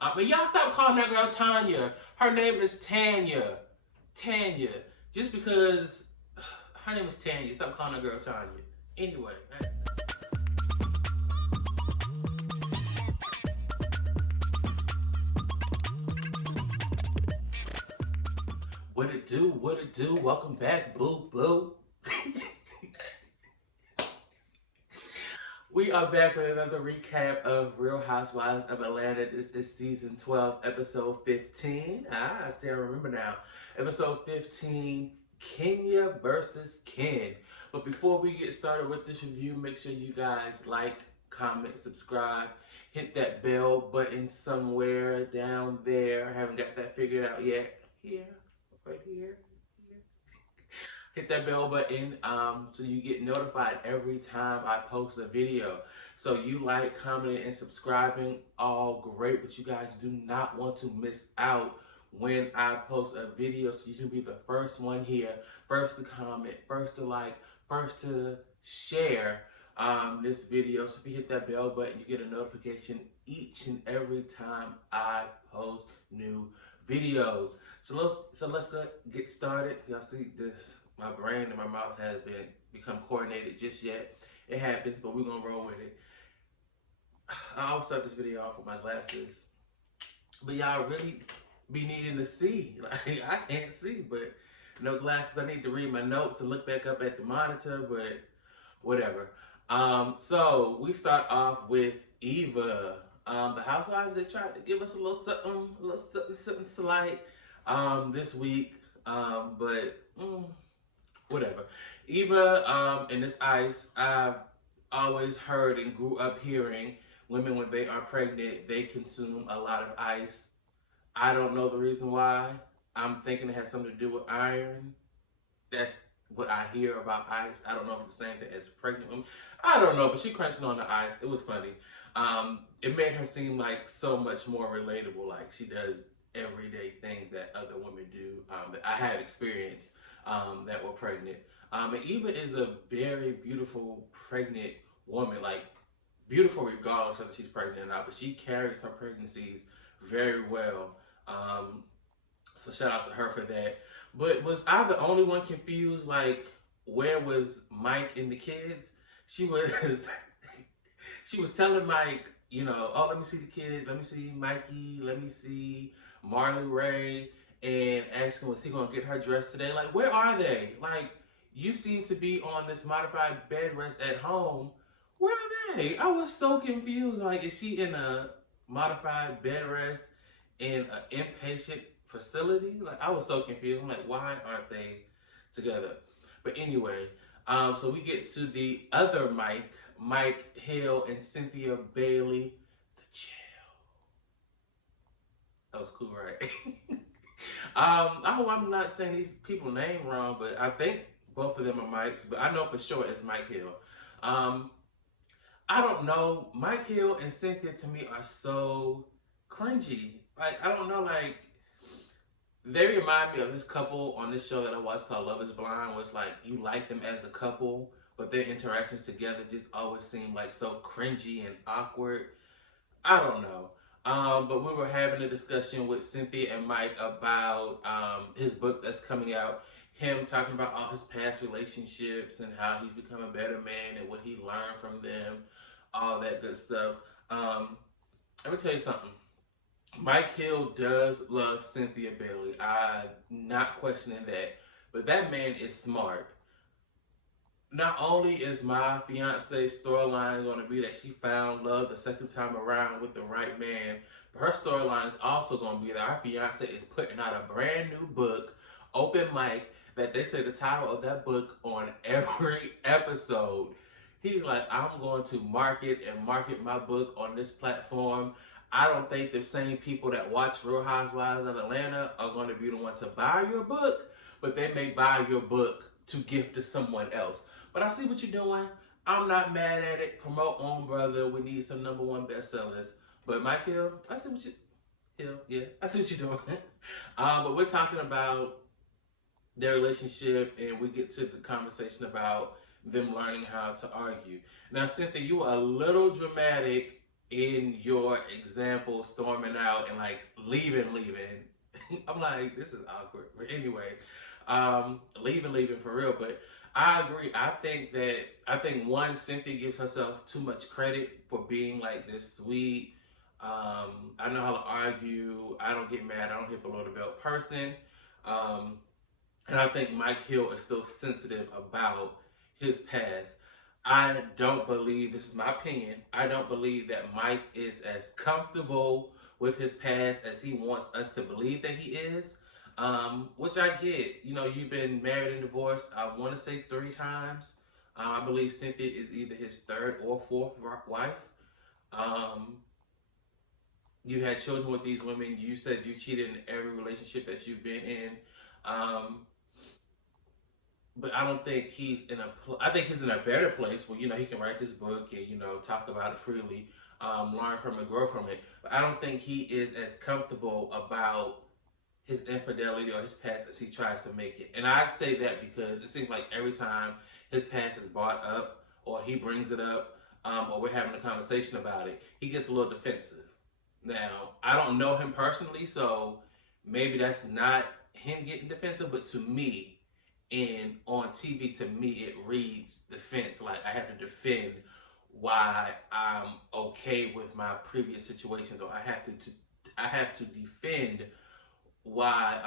But y'all stop calling that girl Tanya. Her name is Tanya. Tanya. Just because her name is Tanya, stop calling that girl Tanya. Anyway. What it do? What it do? Welcome back, boo boo. We are back with another recap of Real Housewives of Atlanta. This is season 12, episode 15. I see, I remember now. Episode 15, Kenya versus Ken. But before we get started with this review, make sure you guys like, comment, subscribe, hit that bell button somewhere down there. Haven't got that figured out yet. Here, right here. Hit that bell button so you get notified every time I post a video. So you like, commenting, and subscribing, all great, but you guys do not want to miss out when I post a video, so you can be the first one here, first to comment, first to like, first to share this video. So if you hit that bell button, you get a notification each and every time I post new videos. So let's get started. Y'all see this? My brain and my mouth has become coordinated just yet. It happens, but we're gonna roll with it. I always start this video off with my glasses, but y'all really be needing to see. Like, I can't see, but no glasses. I need to read my notes and look back up at the monitor, but whatever. So we start off with Eva. The housewives, they tried to give us a little something slight this week, but whatever. Eva and this ice, I've always heard and grew up hearing women, when they are pregnant, they consume a lot of ice. I don't know the reason why. I'm thinking it has something to do with iron. That's what I hear about ice. I don't know if it's the same thing as pregnant women. I don't know, but she crunching on the ice. It was funny. It made her seem like so much more relatable. Like, she does everyday things that other women do that I have experienced that were pregnant. And Eva is a very beautiful pregnant woman, like beautiful regardless whether she's pregnant or not, but she carries her pregnancies very well. So shout out to her for that. But was I the only one confused? Like, where was Mike and the kids? She was she was telling Mike, you know, oh, let me see the kids, let me see Mikey, let me see Marley Ray, and asking was he gonna get her dressed today? Like, where are they? Like, you seem to be on this modified bed rest at home. Where are they? I was so confused. Like, is she in a modified bed rest in an inpatient facility? Like, I was so confused. I'm like, why aren't they together? But anyway, so we get to the other Mike Hill and Cynthia Bailey. The chill. That was cool, right? I hope I'm not saying these people's name wrong, but I think both of them are Mikes, but I know for sure it's Mike Hill. I don't know. Mike Hill and Cynthia, to me, are so cringy. Like, I don't know, like, they remind me of this couple on this show that I watched called Love is Blind, where it's like, you like them as a couple, but their interactions together just always seem like so cringy and awkward. I don't know. But we were having a discussion with Cynthia and Mike about his book that's coming out. Him talking about all his past relationships and how he's become a better man and what he learned from them, all that good stuff. Let me tell you something. Mike Hill does love Cynthia Bailey. I'm not questioning that. But that man is smart. Not only is my fiance's storyline going to be that she found love the second time around with the right man, but her storyline is also going to be that our fiance is putting out a brand new book, open mic, that they say the title of that book on every episode. He's like, I'm going to market my book on this platform. I don't think the same people that watch Real Housewives of Atlanta are going to be the one to buy your book, but they may buy your book to gift to someone else. But I see what you're doing. I'm not mad at it. Promote on, brother. We need some #1 bestsellers. But Mike Hill, I see what I see what you're doing. But we're talking about their relationship, and we get to the conversation about them learning how to argue. Now, Cynthia, you were a little dramatic in your example, storming out and like leaving. I'm like, this is awkward. But anyway, leaving for real. But I agree. I think one, Cynthia gives herself too much credit for being like this sweet. I know how to argue. I don't get mad. I don't hit below the belt person. Um, and I think Mike Hill is still sensitive about his past. I don't believe, this is my opinion, I don't believe that Mike is as comfortable with his past as he wants us to believe that he is. Which I get. You know, you've been married and divorced, I want to say 3 times. I believe Cynthia is either his third or fourth wife. Um, you had children with these women. You said you cheated in every relationship that you've been in. Um, but I don't think he's in a. I think he's in a better place where he can write this book and talk about it freely, learn from it, grow from it. But I don't think he is as comfortable about his infidelity or his past as he tries to make it. And I say that because it seems like every time his past is brought up or he brings it up, or we're having a conversation about it, he gets a little defensive. Now, I don't know him personally, so maybe that's not him getting defensive, but to me, and on TV, to me, it reads defense. Like I have to defend why I'm okay with my previous situations, or I have to defend why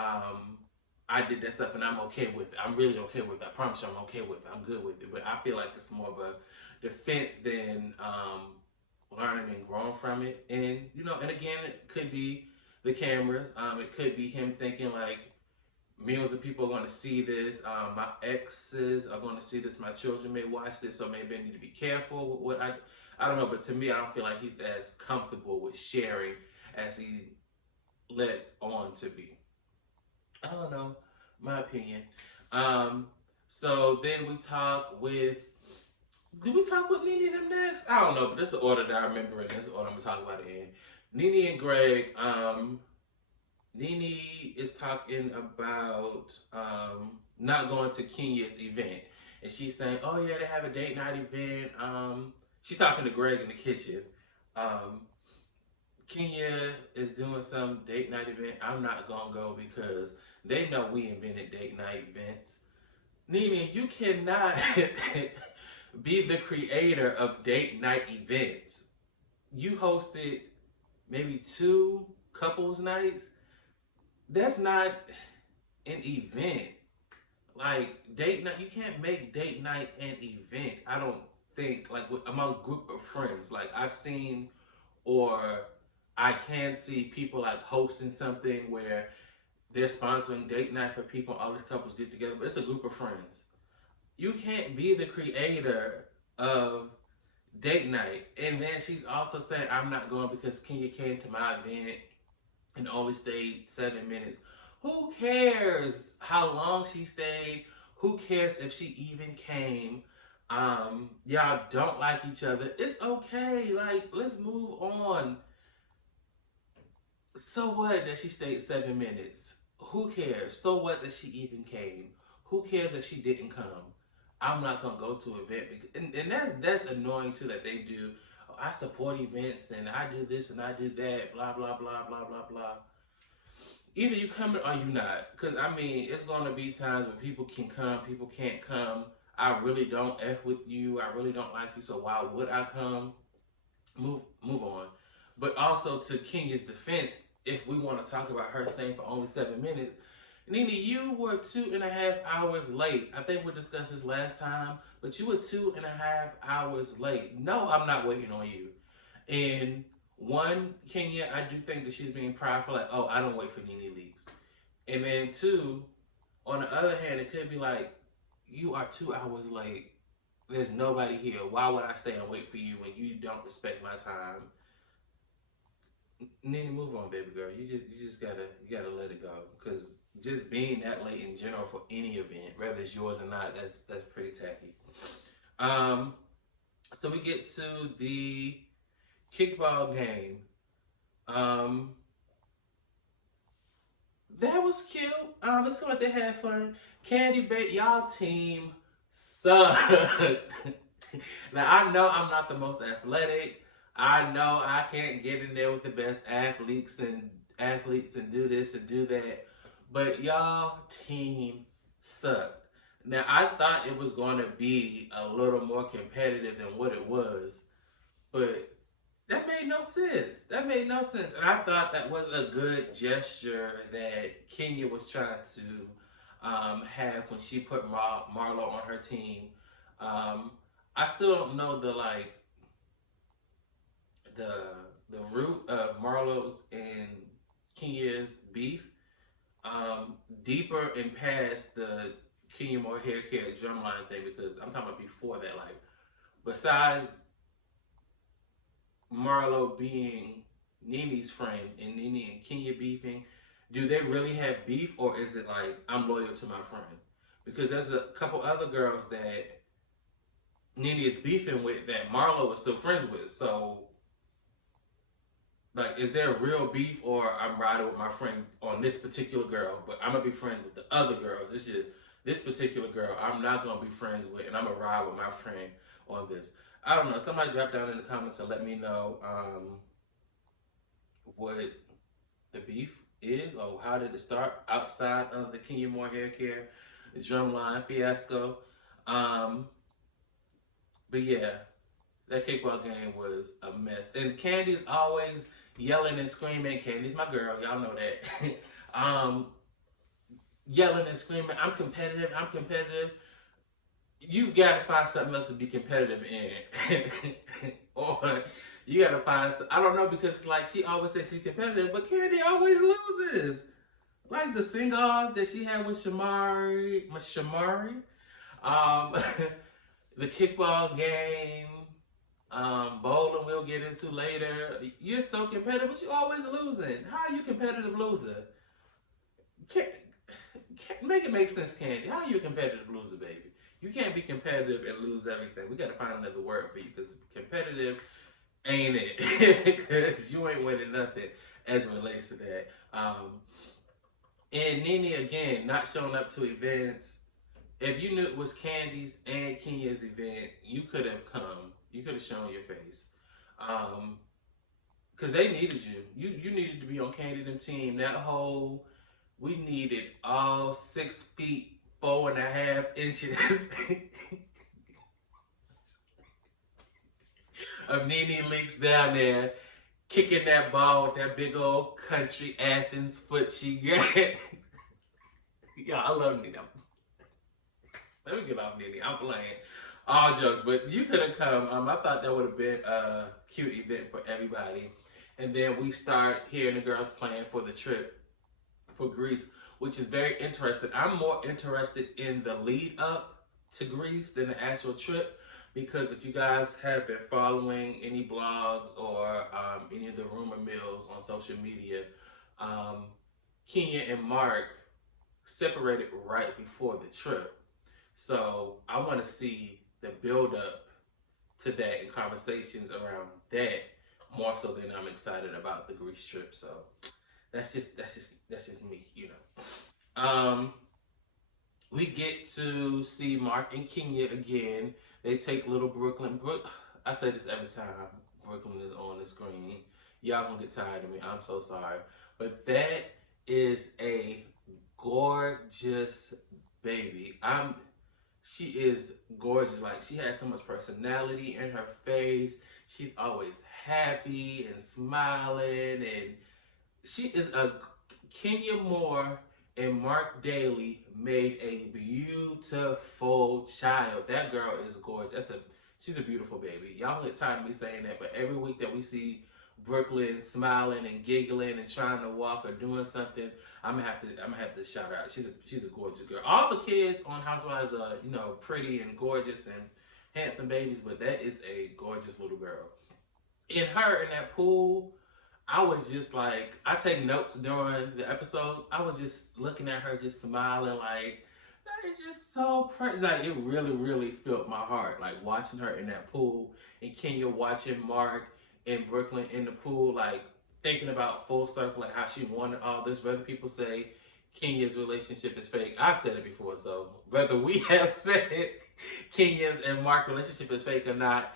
I did that stuff, and I'm okay with it. I'm really okay with it. I promise you, I'm okay with it. I'm good with it. But I feel like it's more of a defense than learning and growing from it. And and again, it could be the cameras. It could be him thinking like, millions of people are going to see this. My exes are going to see this. My children may watch this, so maybe I need to be careful with what I don't know. But to me, I don't feel like he's as comfortable with sharing as he led on to be. I don't know, my opinion. So then we talk with. Did we talk with Nene and them next? I don't know, but that's the order that I remember, and that's the order I'm gonna talk about it in. Nene and Greg. Nene is talking about not going to Kenya's event. And she's saying, oh yeah, they have a date night event. She's talking to Greg in the kitchen. Kenya is doing some date night event. I'm not going to go because they know we invented date night events. Nene, you cannot be the creator of date night events. You hosted maybe 2 couples nights. That's not an event. Like date night, you can't make date night an event. I don't think, like among a group of friends. Like I've seen, or I can see people like hosting something where they're sponsoring date night for people. All these couples get together, but it's a group of friends. You can't be the creator of date night. And then she's also saying, I'm not going because Kenya came to my event and only stayed 7 minutes. Who cares how long she stayed? Who cares if she even came? Y'all don't like each other. It's okay. Like, let's move on. So what that she stayed 7 minutes? Who cares? So what that she even came? Who cares if she didn't come? I'm not gonna go to an event because, and that's annoying too that they do. I support events and I do this and I do that, blah, blah, blah, blah, blah, blah. Either you coming or you not. Because, I mean, it's going to be times when people can come, people can't come. I really don't F with you. I really don't like you, so why would I come? Move on. But also, to Kenya's defense, if we want to talk about her staying for only 7 minutes, Nene, you were 2.5 hours late. I think we discussed this last time, but you were 2.5 hours late. No, I'm not waiting on you. And one, Kenya, I do think that she's being prideful, like, oh, I don't wait for Nene leaks. And then 2, on the other hand, it could be like, you are 2 hours late. There's nobody here. Why would I stay and wait for you when you don't respect my time? Nene, move on, baby girl. You just gotta let it go. Because just being that late in general for any event, whether it's yours or not, that's pretty tacky. So we get to the kickball game. That was cute. It seemed like they had fun. Candy Bait, y'all team sucked. Now I know I'm not the most athletic. I know I can't get in there with the best athletes and do this and do that, but y'all team sucked. Now I thought it was going to be a little more competitive than what it was, but that made no sense. That made no sense, and I thought that was a good gesture that Kenya was trying to have when she put Marlo on her team. Um, I still don't know the the root of Marlo's and Kenya's beef, deeper and past the Kenya Moore hair care drumline thing, because I'm talking about before that. Like, besides Marlo being Nene's friend and Nene and Kenya beefing, do they really have beef, or is it like I'm loyal to my friend? Because there's a couple other girls that Nene is beefing with that Marlo is still friends with. So, like, is there a real beef, or I'm riding with my friend on this particular girl, but I'm gonna be friends with the other girls? It's just this particular girl I'm not gonna be friends with, and I'm gonna ride with my friend on this. I don't know. Somebody drop down in the comments and let me know what the beef is, or how did it start outside of the Kenya Moore hair care drumline fiasco. Um, but yeah, that kickball game was a mess. And Candy's always yelling and screaming. Candy's my girl, y'all know that. Yelling and screaming, I'm competitive, I'm competitive. You gotta find something else to be competitive in. Or you gotta find, I don't know, because it's like she always says she's competitive, but Candy always loses. Like the sing-off that she had with Shamari. Um, the kickball game, bowling we'll get into later. You're so competitive, but you're always losing. How are you a competitive loser? Can't make it make sense, Candy. How are you a competitive loser, baby? You can't be competitive and lose everything. We got to find another word for you, because competitive ain't it. Because you ain't winning nothing as it relates to that. And Nene, again, not showing up to events. If you knew it was Candy's and Kenya's event, you could have come. You could have shown your face. Because they needed you. You needed to be on Candy and team. That whole, we needed all 6 feet, 4.5 inches of Nene Leaks down there, kicking that ball with that big old country Athens foot she got. Yeah, I love Nene. Let me get off Nene. I'm playing. All jokes, but you could have come. I thought that would have been a cute event for everybody. And then we start hearing the girls playing for the trip for Greece, which is very interesting. I'm more interested in the lead up to Greece than the actual trip, because if you guys have been following any blogs or any of the rumor mills on social media, Kenya and Marc separated right before the trip. So I want to see the build up to that and conversations around that more so than I'm excited about the Greece trip. So that's just me, you know. We get to see Marc and Kenya again. They take little Brooklyn. I say this every time Brooklyn is on the screen. Y'all gonna get tired of me. I'm so sorry. But that is a gorgeous baby. She is gorgeous. Like, she has so much personality in her face. She's always happy and smiling, and she is Kenya Moore and Marc Daly made a beautiful child. That girl is gorgeous. She's a beautiful baby. Y'all get tired of me saying that, but every week that we see Brooklyn smiling and giggling and trying to walk or doing something, I'm gonna have to shout her out. She's a gorgeous girl. All the kids on Housewives are, you know, pretty and gorgeous and handsome babies, but that is a gorgeous little girl. In that pool, I was just like, I take notes during the episode. I was just looking at her, just smiling, like, that is just so pretty. Like, it really, really filled my heart, like, watching her in that pool, and Kenya watching Marc and Brooklyn in the pool, like, thinking about full circle, like how she wanted all this. Whether people say Kenya's relationship is fake, I've said it before, so whether we have said Kenya's and Marc relationship is fake or not,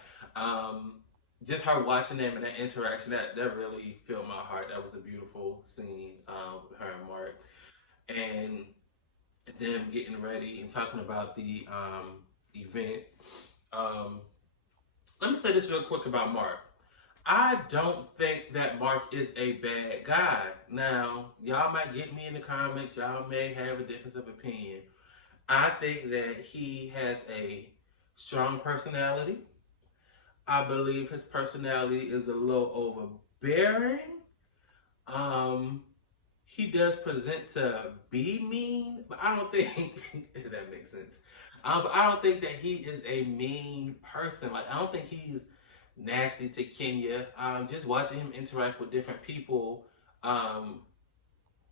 just her watching them and that interaction, that really filled my heart. That was a beautiful scene with her and Marc. And them getting ready and talking about the event. Um, Let me say this real quick about Marc. I don't think that Marc is a bad guy. Now, y'all might get me in the comments. Y'all may have a difference of opinion. I think that he has a strong personality. I believe his personality is a little overbearing. Um, he does present to be mean, but I don't think if that makes sense. But I don't think that he is a mean person. Like I don't think he's nasty to Kenya. Just watching him interact with different people. Um,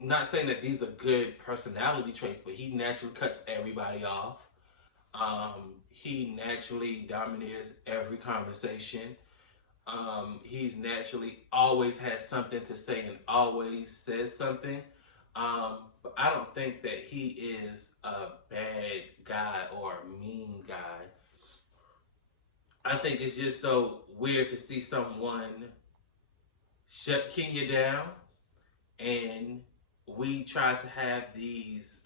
Not saying that these are good personality traits, but he naturally cuts everybody off. He naturally dominates every conversation. He's naturally always has something to say and always says something. But I don't think that he is a bad guy or a mean guy. I think it's just so weird to see someone shut Kenya down, and we try to have these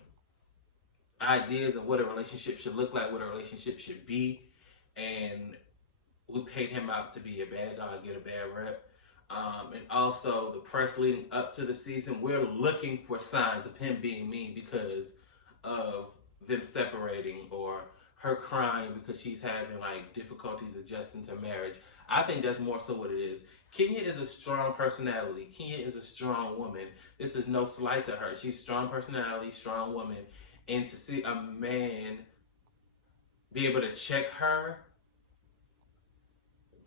ideas of what a relationship should look like, what a relationship should be, and we paint him out to be a bad guy, get a bad rep. And also the press leading up to the season, we're looking for signs of him being mean because of them separating or her crying because she's having like difficulties adjusting to marriage. I think that's more so what it is. Kenya is a strong personality. Kenya is a strong woman. This is no slight to her. She's strong personality, strong woman. And to see a man be able to check her,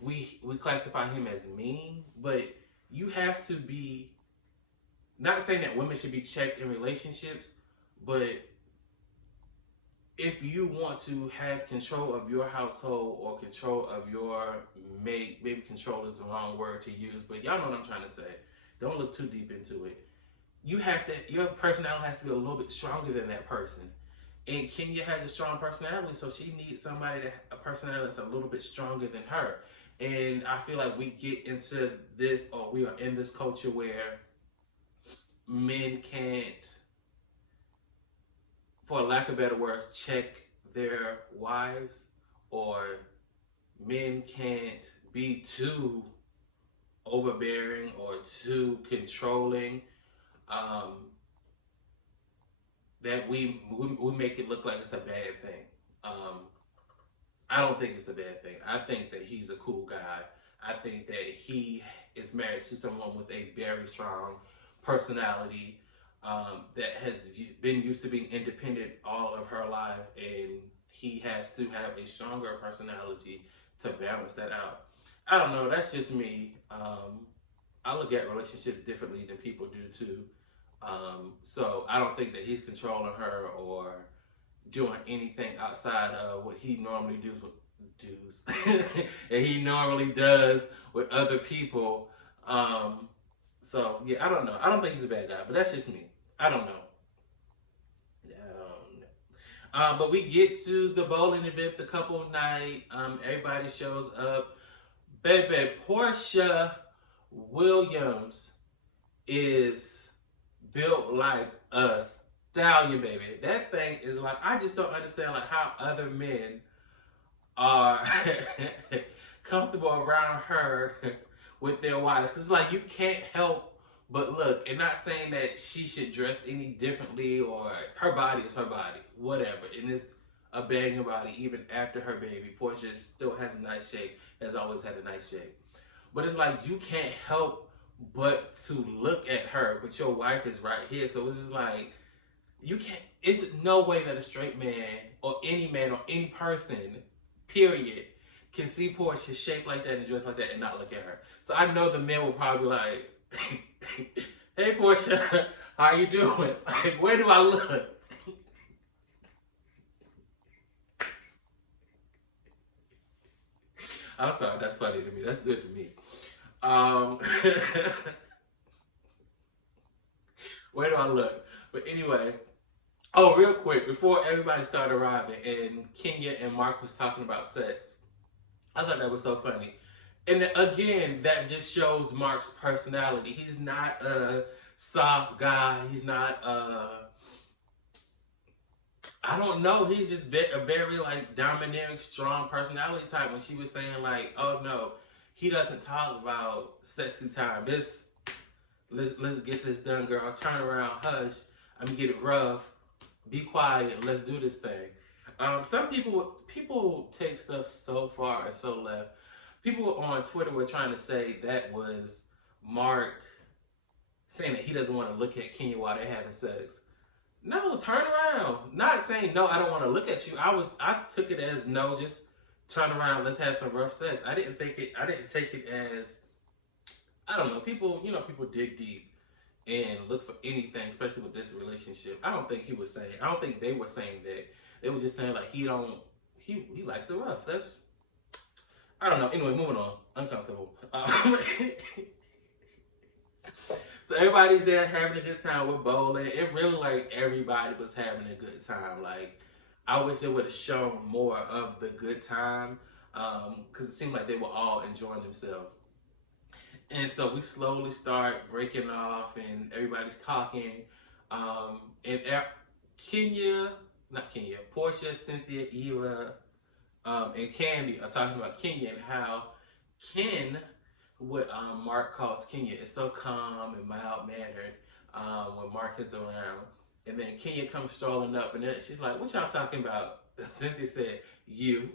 we classify him as mean, but you have to be, not saying that women should be checked in relationships, but if you want to have control of your household or control of your mate, maybe control is the wrong word to use, but y'all know what I'm trying to say. Don't look too deep into it. You have to, your personality has to be a little bit stronger than that person. And Kenya has a strong personality, so she needs somebody that a personality that's a little bit stronger than her. And I feel like we get into this, or we are in this culture where men can't, for lack of better words, check their wives, or men can't be too overbearing or too controlling. That we make it look like it's a bad thing. I don't think it's a bad thing. I think that he's a cool guy. I think that he is married to someone with a very strong personality, that has been used to being independent all of her life, and he has to have a stronger personality to balance that out. I don't know. That's just me. I look at relationships differently than people do too. So I don't think that he's controlling her or doing anything outside of what he normally does that he normally does with other people. So yeah, I don't know. I don't think he's a bad guy, but that's just me. I don't know. But we get to the bowling event, the couple night. Everybody shows up. Baby, Portia Williams is built like a stallion, baby. That thing is like, I just don't understand like how other men are comfortable around her with their wives. Because it's like you can't help but look. And not saying that she should dress any differently, or her body is her body, whatever. And it's a banging body even after her baby. Portia still has a nice shape, has always had a nice shape. But it's like you can't help but to look at her, but your wife is right here. So it's just like, you can't, it's no way that a straight man or any person, period, can see Portia shaped like that and dressed like that and not look at her. So I know the men will probably be like, hey Portia, how you doing? Like, where do I look? I'm sorry, that's funny to me. That's good to me. Where do I look? But anyway, oh, real quick, before everybody started arriving and Kenya and Marc was talking about sex, I thought that was so funny. And again, that just shows Marc's personality. He's not a soft guy. He's not I don't know. He's just a very like domineering, strong personality type. When she was saying like, "Oh no, he doesn't talk about sexy time. This let's get this done, girl. Turn around, hush. I'm gonna get it rough. Be quiet. Let's do this thing." Some people take stuff so far and so left. People on Twitter were trying to say that was Marc saying that he doesn't want to look at Kenya while they're having sex. No, turn around. Not saying no, I don't want to look at you. I took it as no, just turn around, let's have some rough sex. I didn't take it as I don't know, people dig deep and look for anything, especially with this relationship. I don't think they were saying that. They were just saying like he likes it rough. That's I don't know. Anyway, moving on. Uncomfortable. So everybody's there having a good time with bowling. It really like everybody was having a good time. Like I wish they would have shown more of the good time because it seemed like they were all enjoying themselves. And so we slowly start breaking off, and everybody's talking. And Kenya, not Kenya, Portia, Cynthia, Eva, and Candy are talking about Kenya and how Ken, what Marc calls Kenya, is so calm and mild mannered when Marc is around. And then Kenya comes strolling up, and then she's like, "What y'all talking about?" Cynthia said, "You."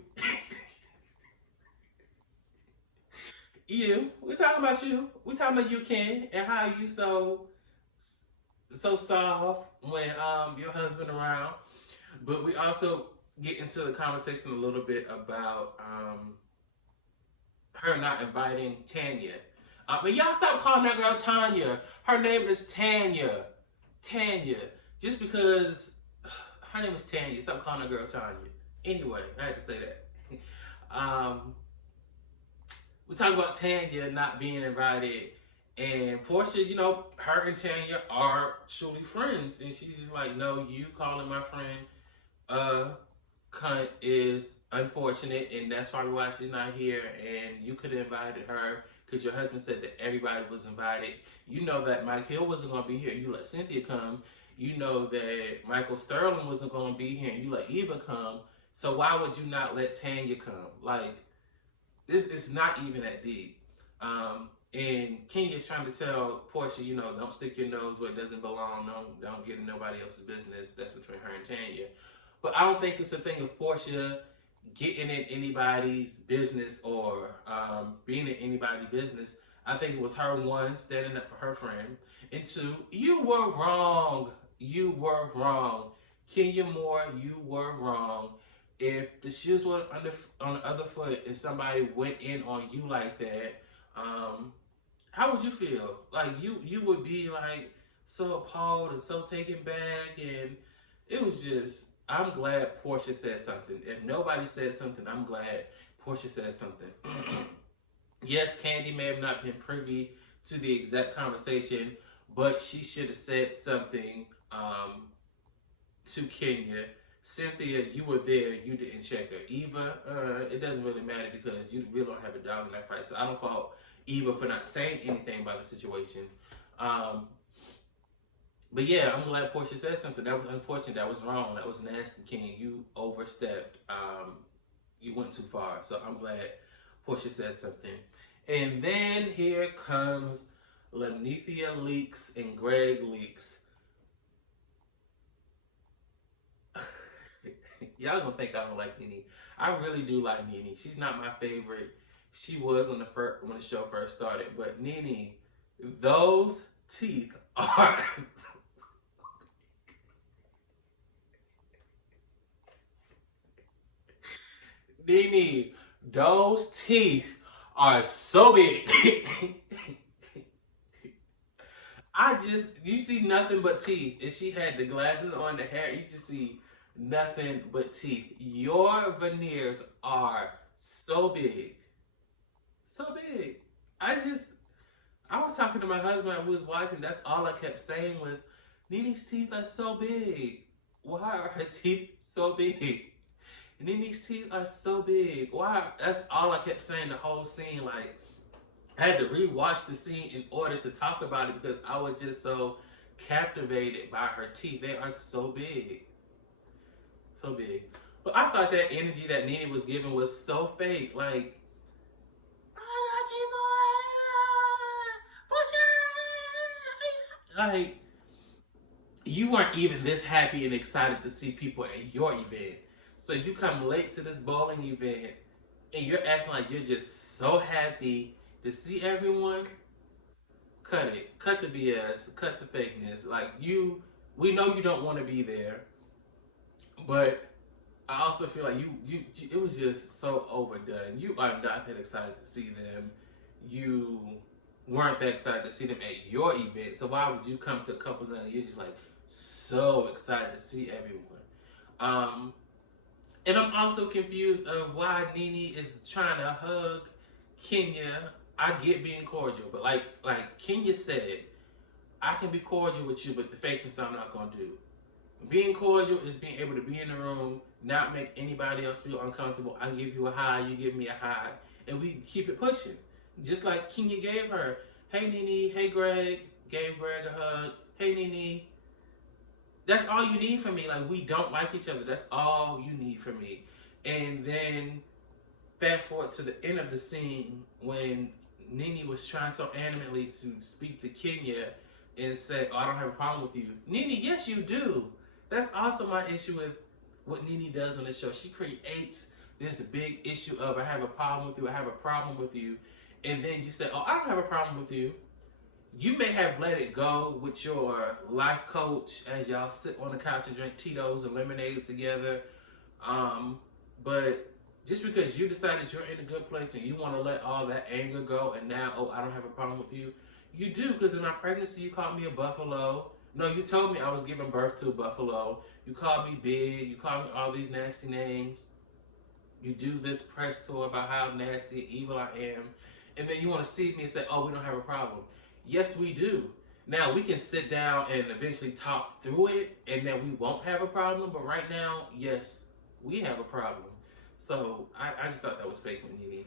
You. We talking about you. We talking about you, Ken, and how you so soft when your husband around. But we also get into the conversation a little bit about her not inviting Tanya. But y'all stop calling that girl Tanya. Her name is Tanya. Tanya. Just because her name is Tanya, stop calling that girl Tanya. Anyway, I had to say that. We talk about Tanya not being invited, and Portia, her and Tanya are truly friends, and she's just like, "No, you calling my friend cunt is unfortunate, and that's probably why she's not here. And you could have invited her because your husband said that everybody was invited. You know that Mike Hill wasn't going to be here. You let Cynthia come. You know that Michael Sterling wasn't going to be here, and you let Eva come. So why would you not let Tanya come? Like, this is not even that deep." And Kenya's trying to tell Portia, don't stick your nose where it doesn't belong. Don't get in nobody else's business. That's between her and Tanya. But I don't think it's a thing of Portia getting in anybody's business or being in anybody's business. I think it was her, one, standing up for her friend, and two, you were wrong. You were wrong. Kenya Moore, you were wrong. If the shoes were on the other foot and somebody went in on you like that, how would you feel? Like you would be like so appalled and so taken back, and it was just. I'm glad Portia said something. If nobody said something, I'm glad Portia said something. Yes, Candy may have not been privy to the exact conversation, but she should have said something to Kenya. Cynthia, you were there, you didn't check her. Eva, it doesn't really matter because you really don't have a dog in that fight. So I don't fault Eva for not saying anything about the situation. But yeah, I'm glad Portia said something. That was unfortunate. That was wrong. That was nasty, King. You overstepped. You went too far. So I'm glad Portia said something. And then here comes Lanithia Leaks and Greg Leaks. Y'all gonna think I don't like Nene. I really do like Nene. She's not my favorite. She was when the show first started. But Nene, those teeth are... Nene, those teeth are so big. You see nothing but teeth. If she had the glasses on, the hair, you just see nothing but teeth. Your veneers are so big. So big. I was talking to my husband and we was watching. That's all I kept saying was, Nene's teeth are so big. Why are her teeth so big? Nene's teeth are so big. Why? That's all I kept saying the whole scene. Like, I had to rewatch the scene in order to talk about it because I was just so captivated by her teeth. They are so big. So big. But I thought that energy that Nene was giving was so fake. Like, you weren't even this happy and excited to see people at your event. So you come late to this bowling event and you're acting like you're just so happy to see everyone. Cut it. Cut the BS. Cut the fakeness. Like, we know you don't want to be there, but I also feel like it was just so overdone. You are not that excited to see them. You weren't that excited to see them at your event. So why would you come to a couple's night and you're just like so excited to see everyone? And I'm also confused of why Nene is trying to hug Kenya. I get being cordial, but like Kenya said, I can be cordial with you, but the fakeness I'm not gonna do. Being cordial is being able to be in the room, not make anybody else feel uncomfortable. I give you a high, you give me a high, and we keep it pushing. Just like Kenya gave her, hey Nene, hey Greg, gave Greg a hug, hey Nene. That's all you need from me. Like, we don't like each other. That's all you need from me. And then fast forward to the end of the scene when Nene was trying so animately to speak to Kenya and say, oh, I don't have a problem with you. Nene, yes, you do. That's also my issue with what Nene does on the show. She creates this big issue of, I have a problem with you, I have a problem with you. And then you say, oh, I don't have a problem with you. You may have let it go with your life coach as y'all sit on the couch and drink Tito's and lemonade together. But just because you decided you're in a good place and you want to let all that anger go and now, oh, I don't have a problem with you. You do, because in my pregnancy, you called me a buffalo. No, you told me I was giving birth to a buffalo. You called me big. You called me all these nasty names. You do this press tour about how nasty and evil I am. And then you want to see me and say, oh, we don't have a problem. Yes, we do. Now, we can sit down and eventually talk through it, and then we won't have a problem. But right now, yes, we have a problem. So I just thought that was fake with Nene.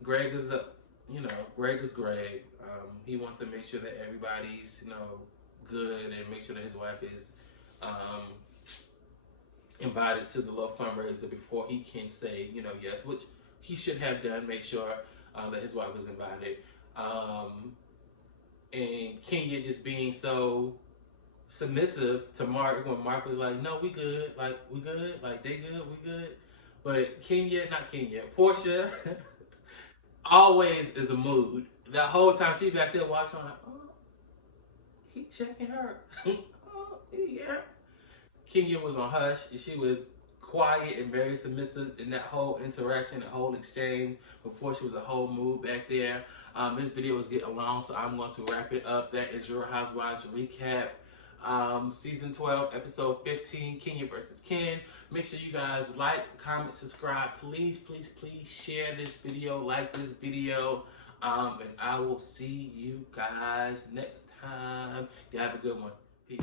Greg is Greg is Greg. He wants to make sure that everybody's, good and make sure that his wife is invited to the little fundraiser before he can say, yes, which he should have done, make sure that his wife was invited. And Kenya just being so submissive to Marc when Marc was like, no, we good, like, we good, like, they good, we good. But Portia always is a mood. That whole time she back there watching, like, oh, he checking her. Oh, yeah. Kenya was on hush, and she was quiet and very submissive in that whole interaction, that whole exchange. Before she was a whole mood back there. This video is getting long, so I'm going to wrap it up. That is Real Housewives recap. Season 12, episode 15, Kenya versus Ken. Make sure you guys like, comment, subscribe. Please, please, please share this video, like this video. And I will see you guys next time. You have a good one. Peace.